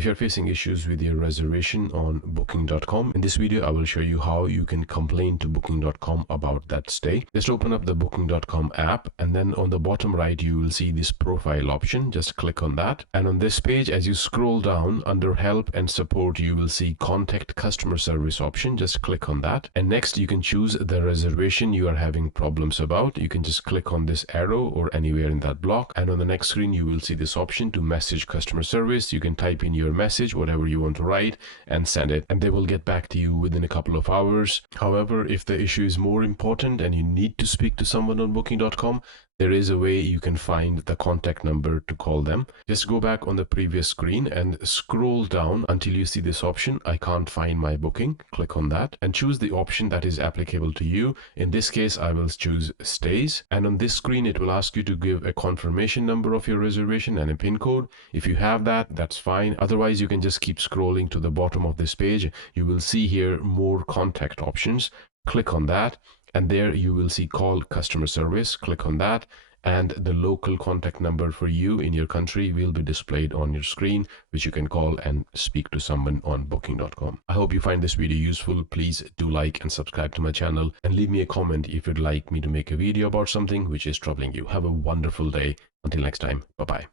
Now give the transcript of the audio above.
If you're facing issues with your reservation on booking.com, in this video I will show you how you can complain to booking.com about that stay. Just open up the booking.com app, and then on the bottom right you will see this profile option. Just click on that, and on this page, as you scroll down under help and support, you will see contact customer service option. Just click on that, and next you can choose the reservation you are having problems about. You can just click on this arrow or anywhere in that block, and on the next screen you will see this option to message customer service. You can type in your message, whatever you want to write, and send it, and they will get back to you within a couple of hours. However, if the issue is more important and you need to speak to someone on booking.com, there is a way you can find the contact number to call them. Just go back on the previous screen and scroll down until you see this option, I can't find my booking. Click on that and choose the option that is applicable to you. In this case, I will choose stays. And on this screen, it will ask you to give a confirmation number of your reservation and a PIN code. If you have that, that's fine. Otherwise, you can just keep scrolling to the bottom of this page. You will see here more contact options. Click on that, and there you will see call customer service. Click on that, and the local contact number for you in your country will be displayed on your screen, which you can call and speak to someone on booking.com. I hope you find this video useful. Please do like and subscribe to my channel, and leave me a comment if you'd like me to make a video about something which is troubling you. Have a wonderful day. Until next time, bye bye.